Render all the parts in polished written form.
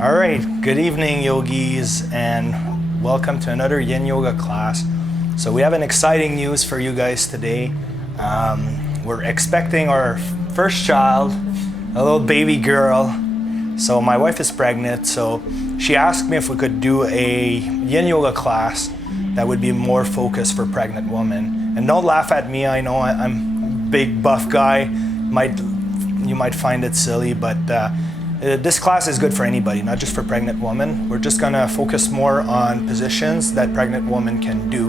All right, good evening, yogis, and welcome to another Yin Yoga class. So we have an exciting news for you guys today. We're expecting our first child, a little baby girl. So my wife is pregnant, so she asked me if we could do a Yin Yoga class that would be more focused for pregnant women. And don't laugh at me, I know I'm a big buff guy. You might find it silly, but this class is good for anybody, not just for pregnant women. We're just gonna focus more on positions that pregnant women can do.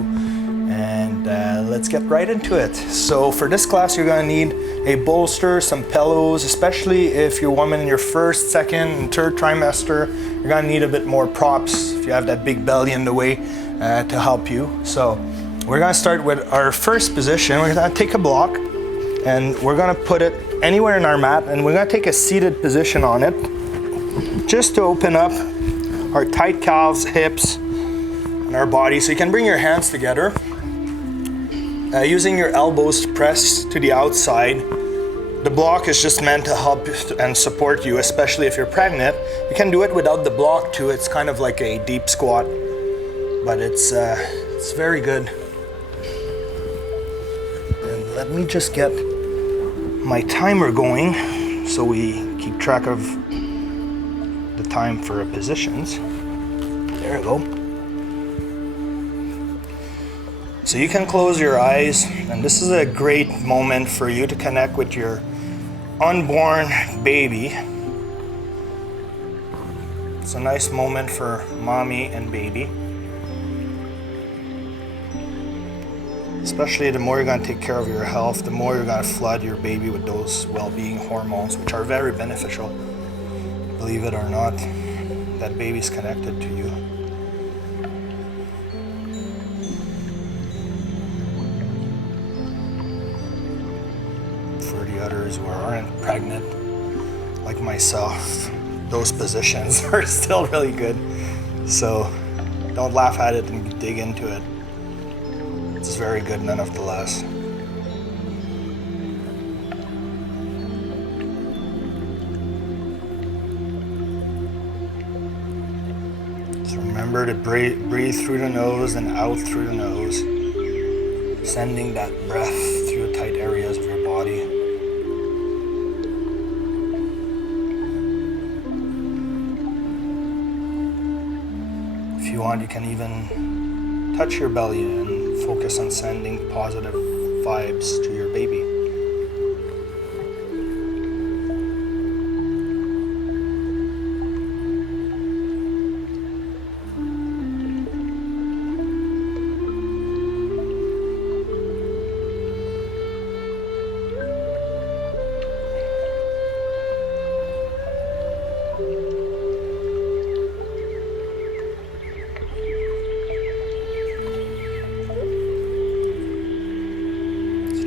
And let's get right into it. So for this class, you're gonna need a bolster, some pillows, especially if you're a woman in your first, second, and third trimester. You're gonna need a bit more props if you have that big belly in the way to help you. So we're gonna start with our first position. We're gonna take a block and we're gonna put it anywhere in our mat, and we're gonna take a seated position on it just to open up our tight calves, hips, and our body. So you can bring your hands together, using your elbows to press to the outside. The block is just meant to help and support you, especially if you're pregnant. You can do it without the block too. It's kind of like a deep squat, but it's very good. And let me just get my timer going so we keep track of the time for positions. There we go. So you can close your eyes, and this is a great moment for you to connect with your unborn baby. It's a nice moment for mommy and baby. Especially the more you're going to take care of your health, the more you're going to flood your baby with those well-being hormones, which are very beneficial. Believe it or not, that baby's connected to you. For the others who aren't pregnant, like myself, those positions are still really good. So don't laugh at it and dig into it. It's very good nonetheless. So remember to breathe through the nose and out through the nose, sending that breath through tight areas of your body. If you want, you can even touch your belly and focus on sending positive vibes to your baby.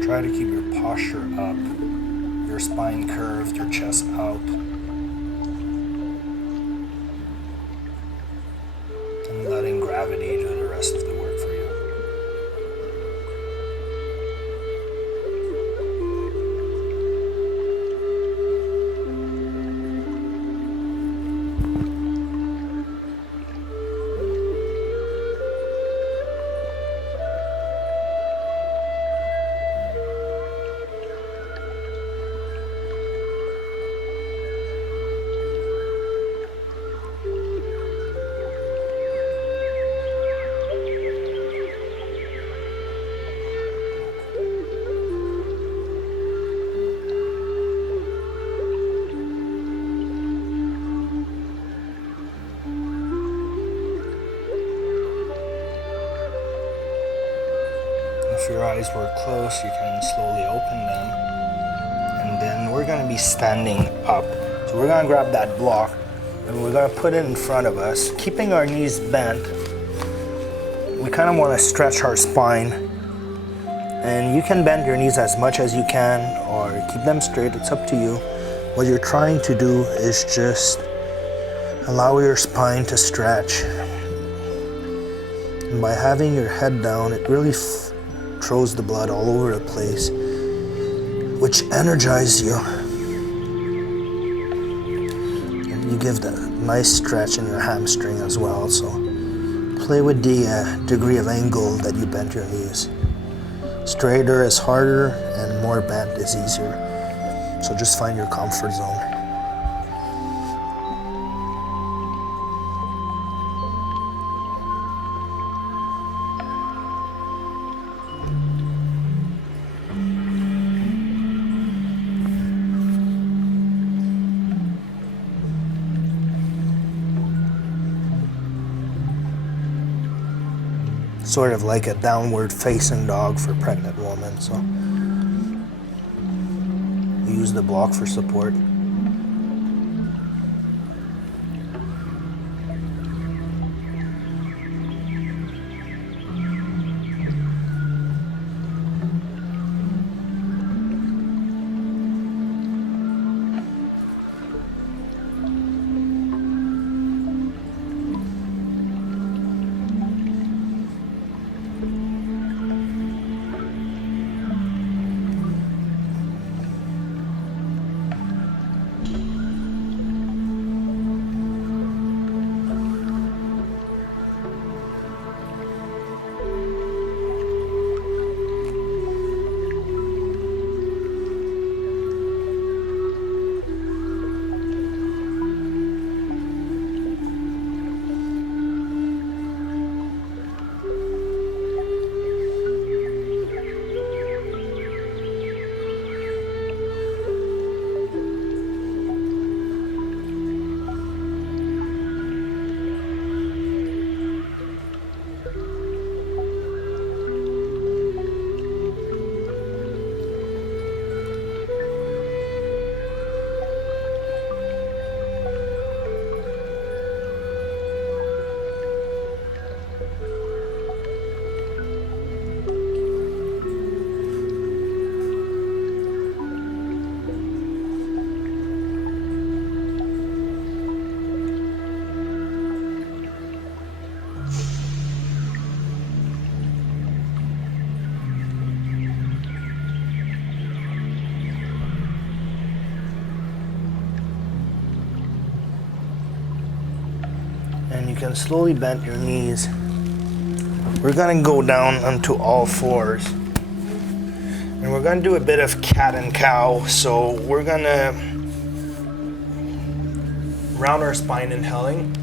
Try to keep your posture up, your spine curved, your chest out. And letting gravity do the rest of the work for you. If your eyes were closed, you can slowly open them. And then we're going to be standing up. So we're going to grab that block and we're going to put it in front of us, keeping our knees bent. We kind of want to stretch our spine. And you can bend your knees as much as you can or keep them straight. It's up to you. What you're trying to do is just allow your spine to stretch. And by having your head down, it really throws the blood all over the place, which energizes you. And you give the nice stretch in your hamstring as well. So play with the degree of angle that you bend your knees. Straighter is harder and more bent is easier. So just find your comfort zone. Sort of like a downward facing dog for pregnant women. So use the block for support. And you can slowly bend your knees. We're gonna go down onto all fours. And we're gonna do a bit of cat and cow. So we're gonna round our spine, inhaling,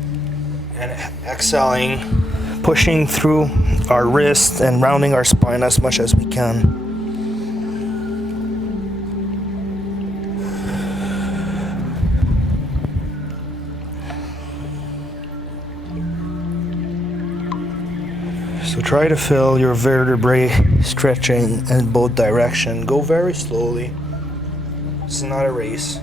and exhaling, pushing through our wrists and rounding our spine as much as we can. So try to feel your vertebrae stretching in both directions. Go very slowly. It's not a race.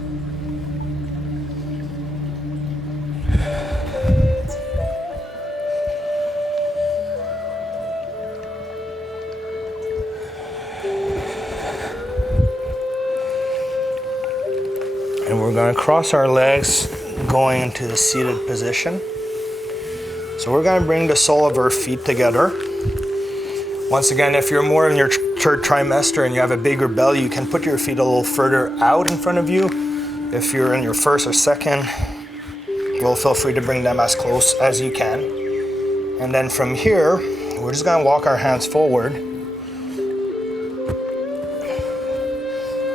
And we're going to cross our legs going into the seated position. So we're going to bring the sole of our feet together. Once again, if you're more in your third trimester and you have a bigger belly, you can put your feet a little further out in front of you. If you're in your first or second, you'll feel free to bring them as close as you can. And then from here, we're just going to walk our hands forward,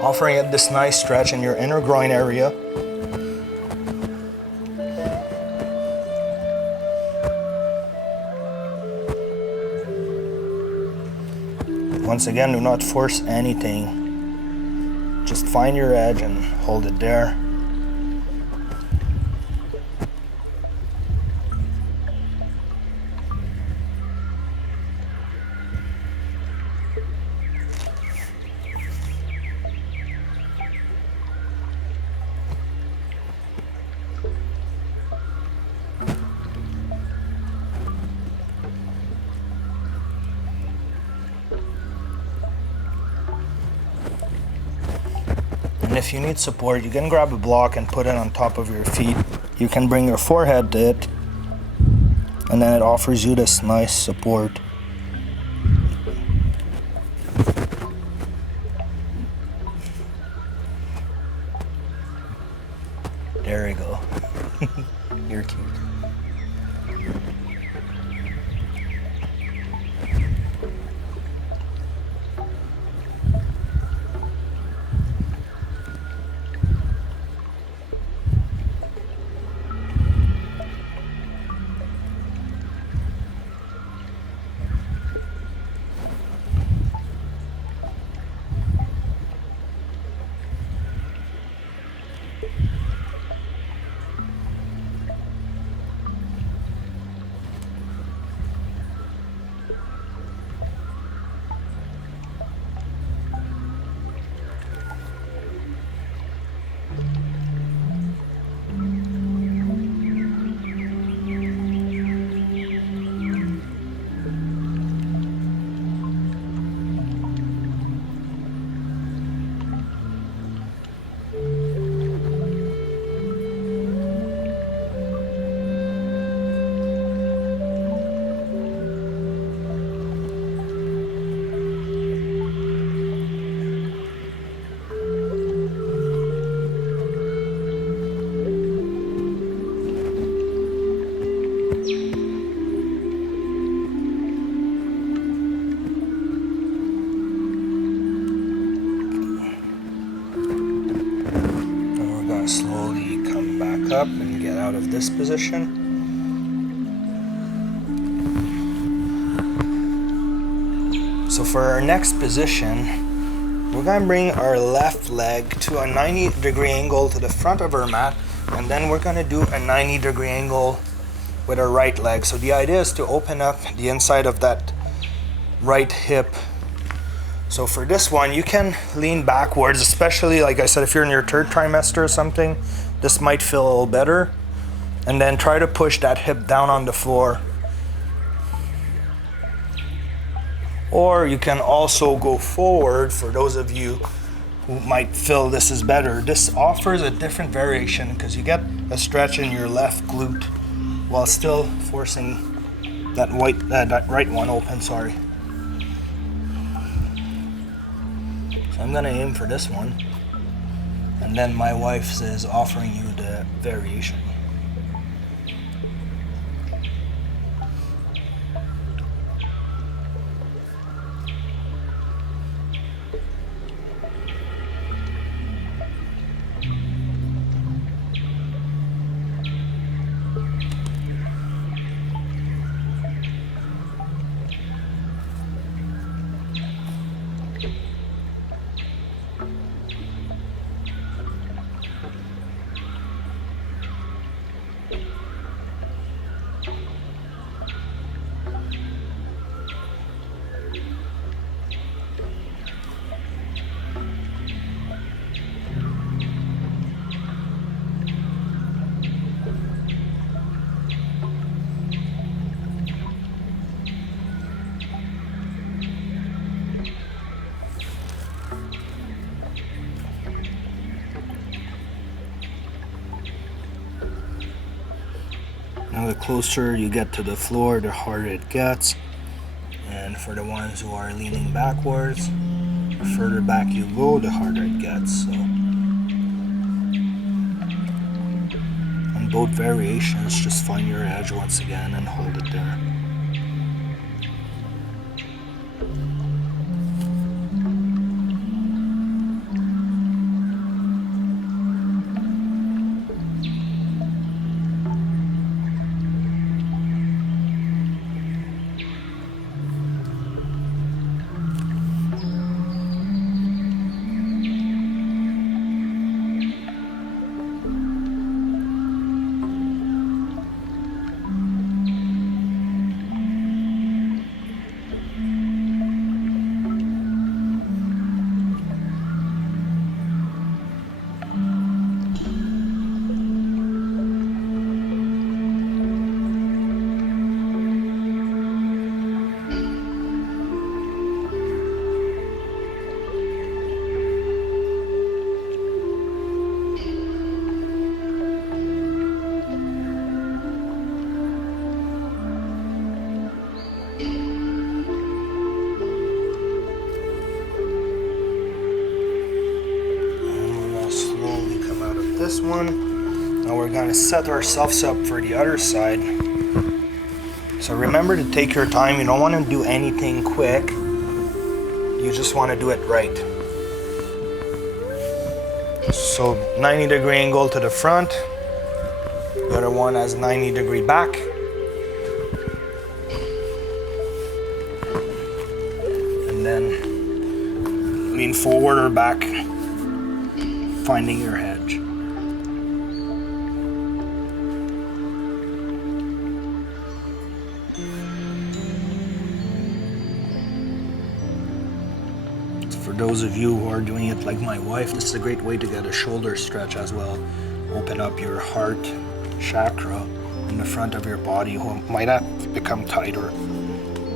offering it this nice stretch in your inner groin area. Once again, do not force anything. Just find your edge and hold it there. And if you need support, you can grab a block and put it on top of your feet. You can bring your forehead to it, and then it offers you this nice support. There you go. You're up and get out of this position. So for our next position, we're going to bring our left leg to a 90-degree angle to the front of our mat, and then we're going to do a 90-degree angle with our right leg. So the idea is to open up the inside of that right hip. So for this one, you can lean backwards, especially like I said, if you're in your third trimester or something, this might feel a little better. And then try to push that hip down on the floor. Or you can also go forward for those of you who might feel this is better. This offers a different variation because you get a stretch in your left glute while still forcing that right one open, sorry. So I'm gonna aim for this one. And then my wife is offering you the variation. Now the closer you get to the floor, the harder it gets. And for the ones who are leaning backwards, the further back you go, the harder it gets. So on both variations, just find your edge once again and hold it there. This one. Now we're going to set ourselves up for the other side. So remember to take your time. You don't want to do anything quick. You just want to do it right. So 90-degree angle to the front. The other one has 90-degree back. And then lean forward or back, finding your hedge. For those of you who are doing it like my wife, this is a great way to get a shoulder stretch as well. Open up your heart chakra in the front of your body, who might have become tighter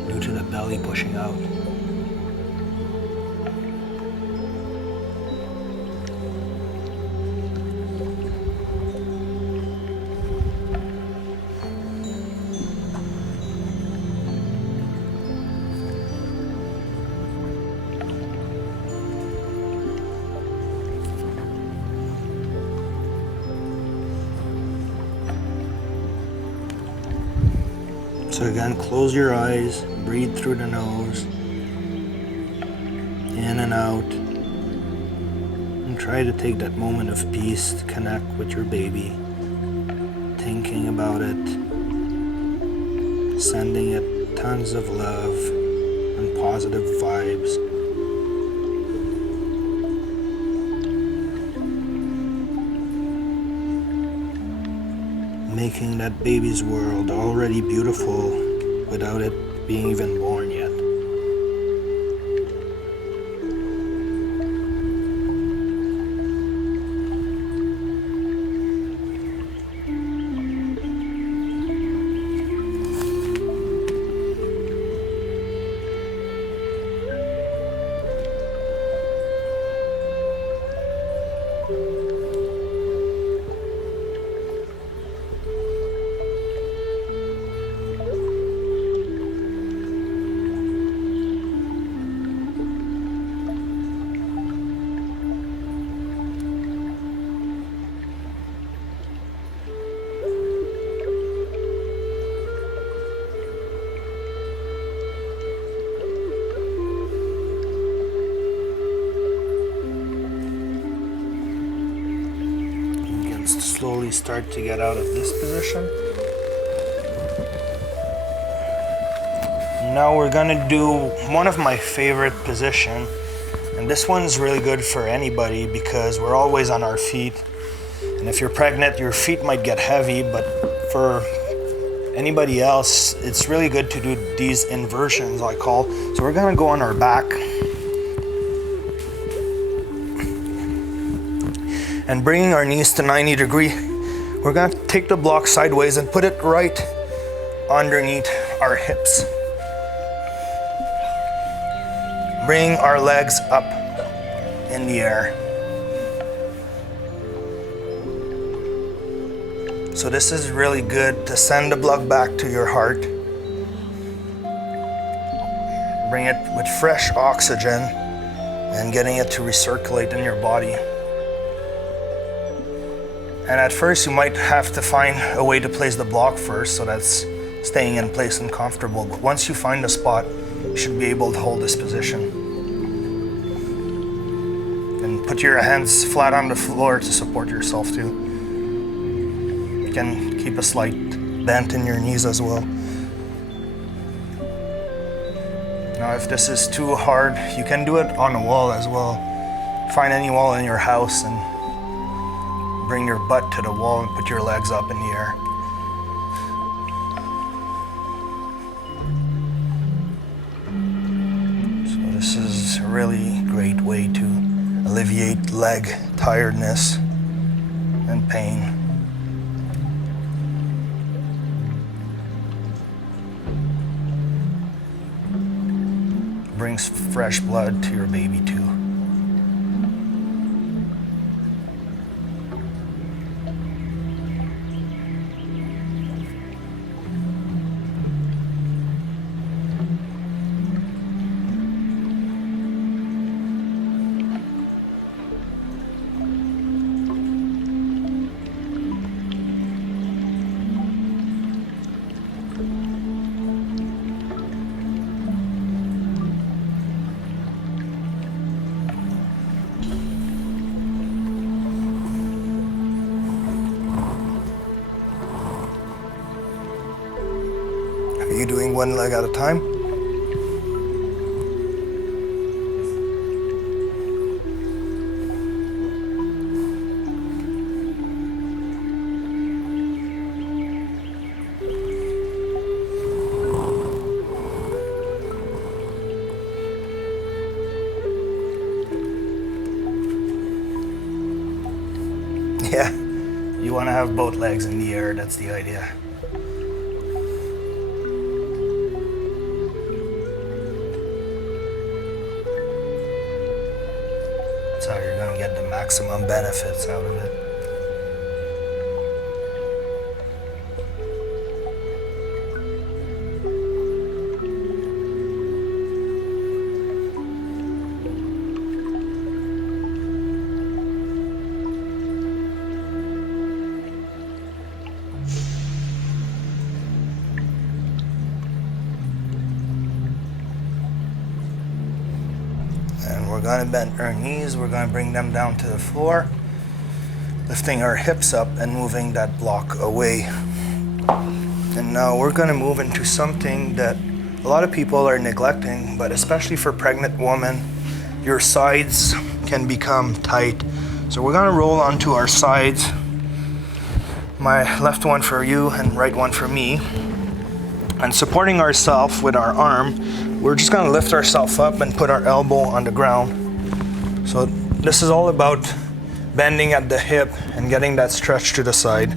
due to the belly pushing out. So again, close your eyes, breathe through the nose, in and out, and try to take that moment of peace to connect with your baby. thinking about it, sending it tons of love and positive vibes. Making that baby's world already beautiful without it being even born yet. Slowly start to get out of this position. Now we're gonna do one of my favorite position, and this one's really good for anybody because we're always on our feet, and if you're pregnant your feet might get heavy, but for anybody else it's really good to do these inversions I call. So we're gonna go on our back and bringing our knees to 90 degrees, we're gonna take the block sideways and put it right underneath our hips. Bring our legs up in the air. So this is really good to send the blood back to your heart. Bring it with fresh oxygen and getting it to recirculate in your body. And at first you might have to find a way to place the block first, so that's staying in place and comfortable. But once you find a spot, you should be able to hold this position. And put your hands flat on the floor to support yourself too. You can keep a slight bend in your knees as well. Now if this is too hard, you can do it on a wall as well. Find any wall in your house and bring your butt to the wall and put your legs up in the air. So this is a really great way to alleviate leg tiredness and pain. Brings fresh blood to your baby too. Are you doing one leg at a time? Yeah, you want to have both legs in the air, that's the idea. That's how you're going to get the maximum benefits out of it. And we're going to bend our knees, we're going to bring them down to the floor, lifting our hips up and moving that block away And now we're going to move into something that a lot of people are neglecting, but especially for pregnant women, your sides can become tight. So we're going to roll onto our sides, my left one for you and right one for me. And supporting ourselves with our arm, we're just going to lift ourselves up and put our elbow on the ground. So this is all about bending at the hip and getting that stretch to the side.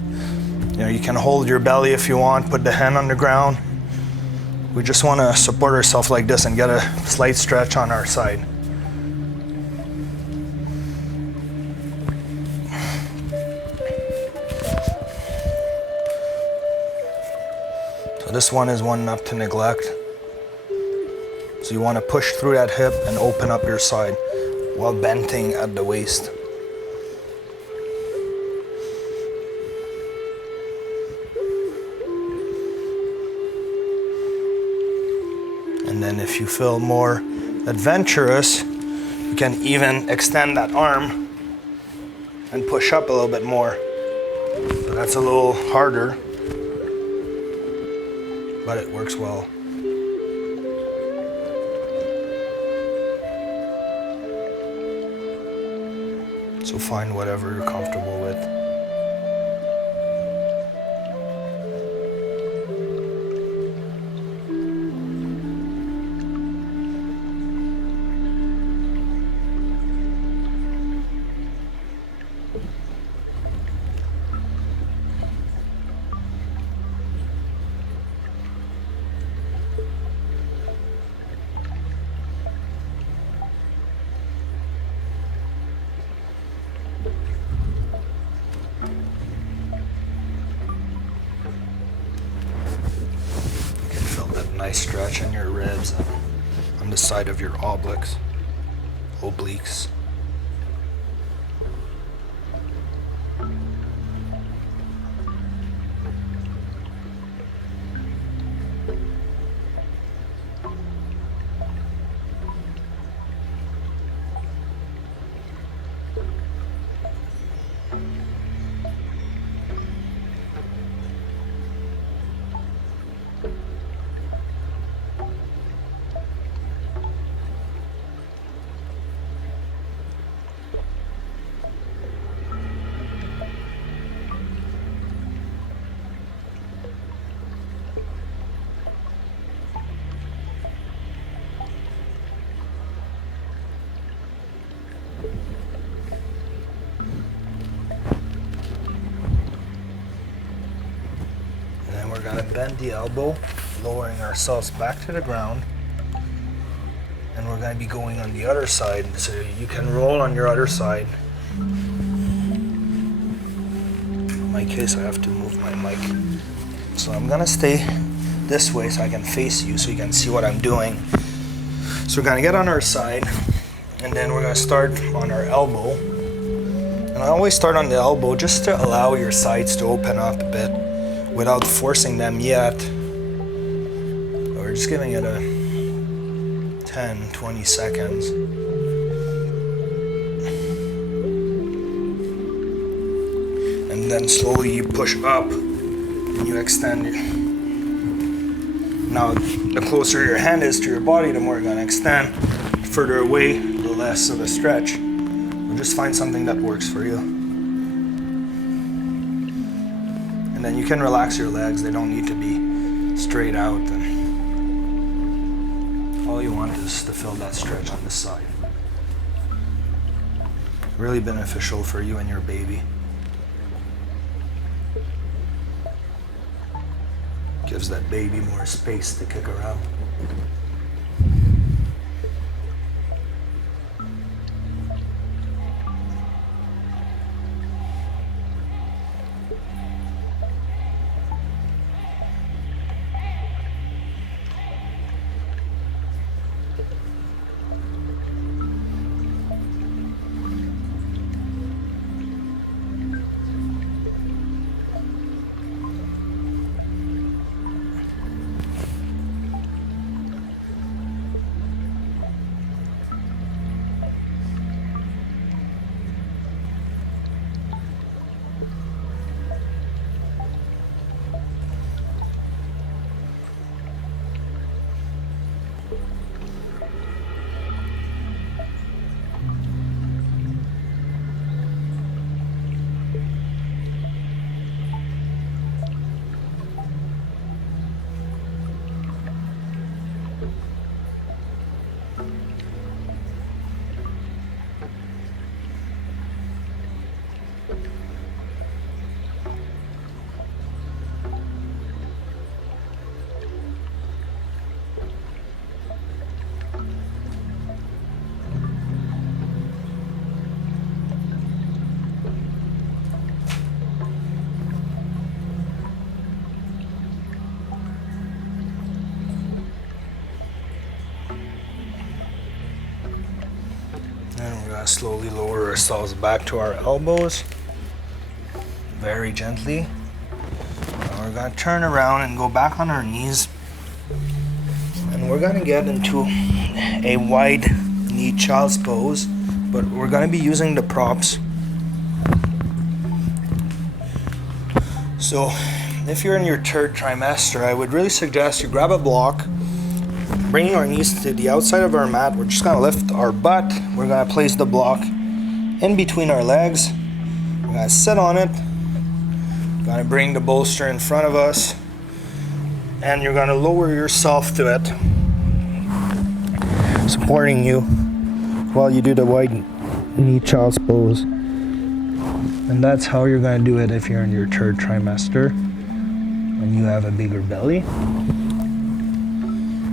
You know, you can hold your belly if you want, put the hand on the ground. We just want to support ourselves like this and get a slight stretch on our side. So this one is one not to neglect. So you want to push through that hip and open up your side while bending at the waist. And then if you feel more adventurous, you can even extend that arm and push up a little bit more. So that's a little harder, but it works well. So find whatever you're comfortable with. Nice stretch in your ribs and on the side of your obliques. We're going to bend the elbow, lowering ourselves back to the ground. And we're going to be going on the other side. So you can roll on your other side. In my case, I have to move my mic. So I'm going to stay this way so I can face you so you can see what I'm doing. So we're going to get on our side. And then we're going to start on our elbow. And I always start on the elbow just to allow your sides to open up a bit, without forcing them yet. We're just giving it a 10-20 seconds. And then slowly you push up and you extend. Now the closer your hand is to your body, the more you're going to extend. The further away, the less of a stretch. So just find something that works for you. And then you can relax your legs. They don't need to be straight out. And all you want is to feel that stretch on the side. Really beneficial for you and your baby. Gives that baby more space to kick around. We're gonna slowly lower ourselves back to our elbows, very gently. And we're gonna turn around and go back on our knees. And we're gonna get into a wide knee child's pose, but we're gonna be using the props. So if you're in your third trimester, I would really suggest you grab a block, bringing our knees to the outside of our mat. We're just gonna lift our butt. We're gonna place the block in between our legs. We're gonna sit on it. We're gonna bring the bolster in front of us, and you're gonna lower yourself to it, supporting you while you do the wide knee child's pose. And that's how you're gonna do it if you're in your third trimester and you have a bigger belly.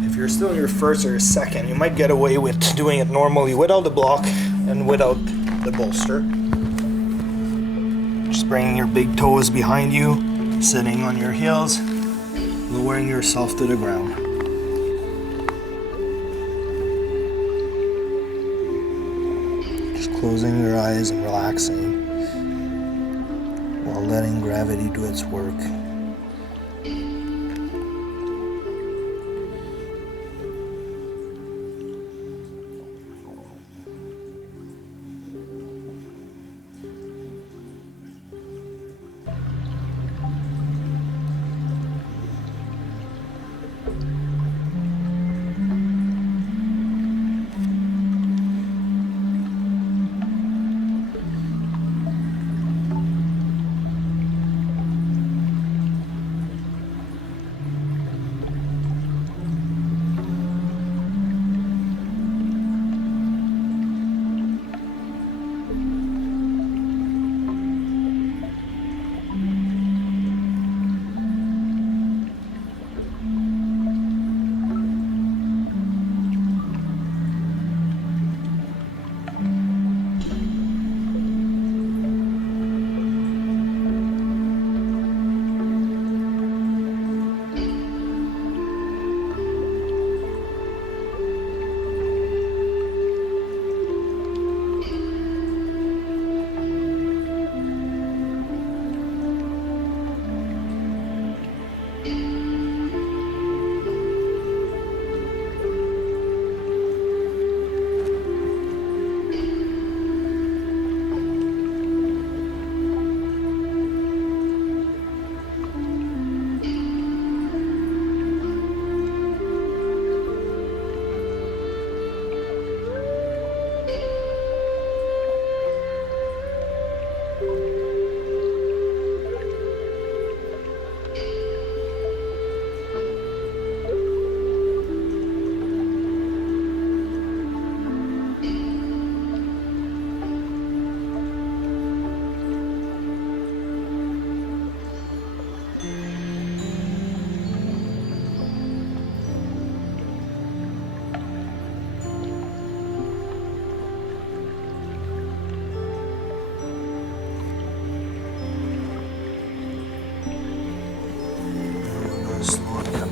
If you're still in your first or your second, you might get away with doing it normally without the block and without the bolster. Just bringing your big toes behind you, sitting on your heels, lowering yourself to the ground. Just closing your eyes and relaxing while letting gravity do its work.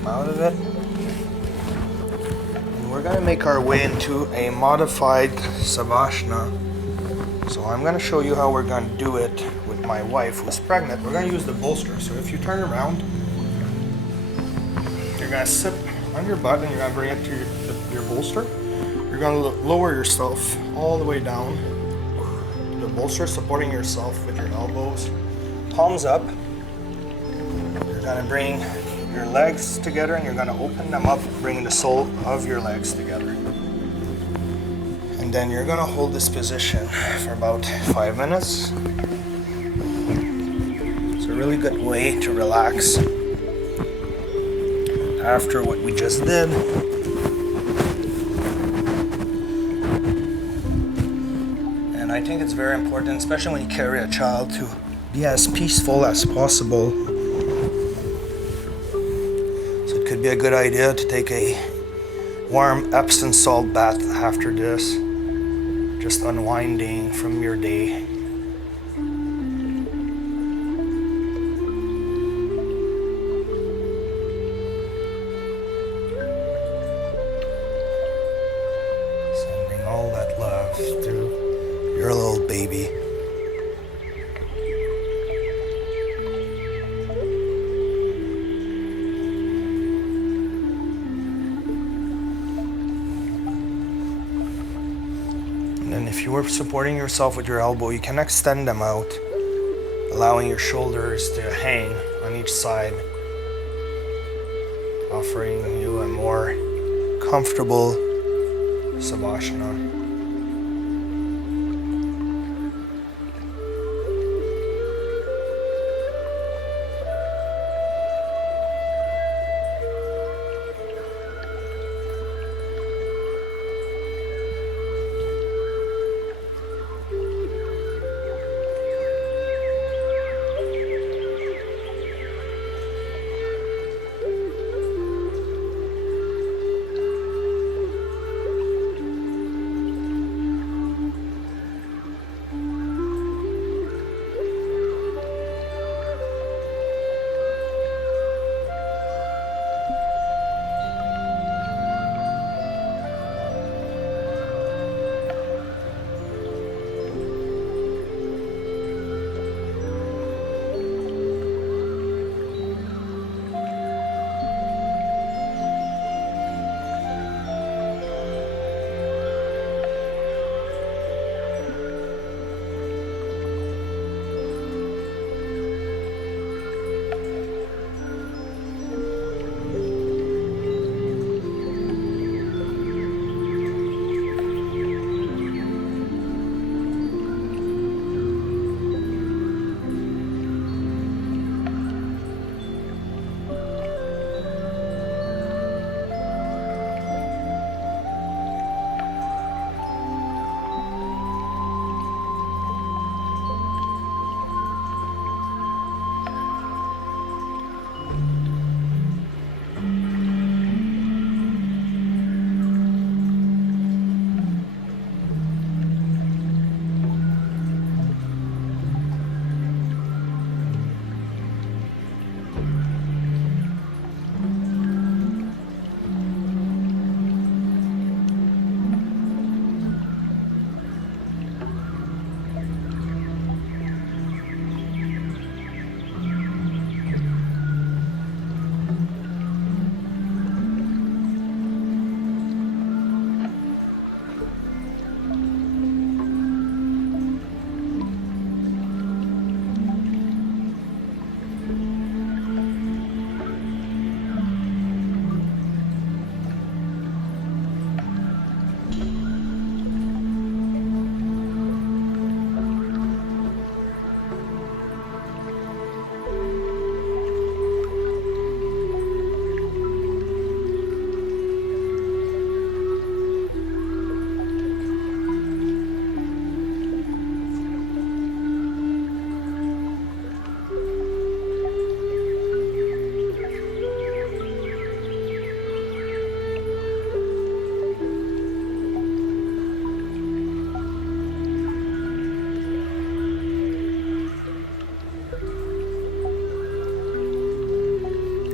Out of it, and we're going to make our way into a modified Savasana. So I'm going to show you how we're going to do it with my wife who's pregnant. We're going to use the bolster. So if you turn around, you're going to sit on your butt and you're going to bring it to your bolster. You're going to lower yourself all the way down. The bolster supporting yourself with your elbows, palms up. You're going to bring your legs together and you're going to open them up, bringing the sole of your legs together. And then you're going to hold this position for about 5 minutes. It's a really good way to relax after what we just did. And I think it's very important, especially when you carry a child, to be as peaceful as possible. Could be a good idea to take a warm Epsom salt bath after this, just unwinding from your day. Sending all that love through You're a little baby. And then if you were supporting yourself with your elbow, you can extend them out, allowing your shoulders to hang on each side, offering you a more comfortable Savasana.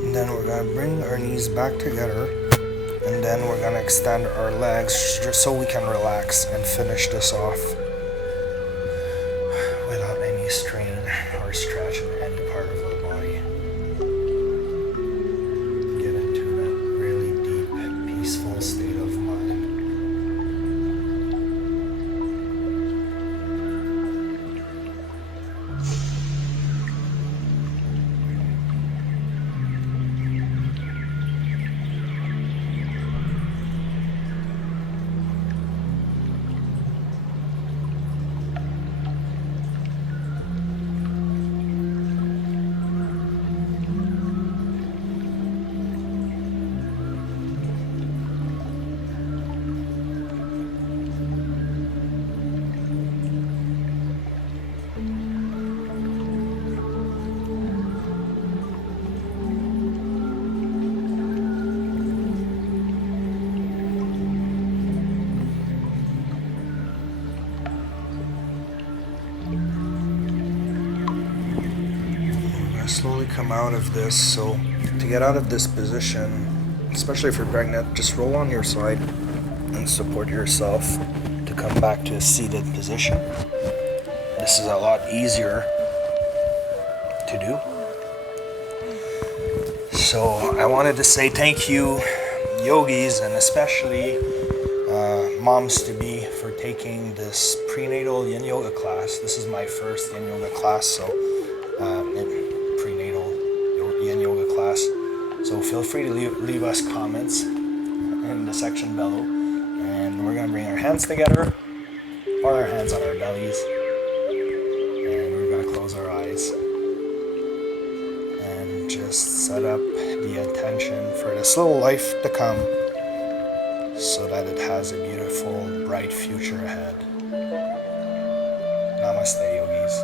And then we're going to bring our knees back together, and then we're going to extend our legs just so we can relax and finish this off without any strain or stretch in any part of our body. Get into that really deep, peaceful state of mind. Slowly come out of this. So to get out of this position, especially if you're pregnant, just roll on your side and support yourself to to come back to a seated position. This is a lot easier to do. So I wanted to say thank you, yogis, and especially moms-to-be, for taking this prenatal Yin Yoga class. This is my first Yin Yoga class, so prenatal Yin Yoga class. So feel free to leave us comments in the section below. And we're going to bring our hands together, or our hands on our bellies, and we're going to close our eyes and just set up the intention for this little life to come so that it has a beautiful, bright future ahead. Namaste, yogis.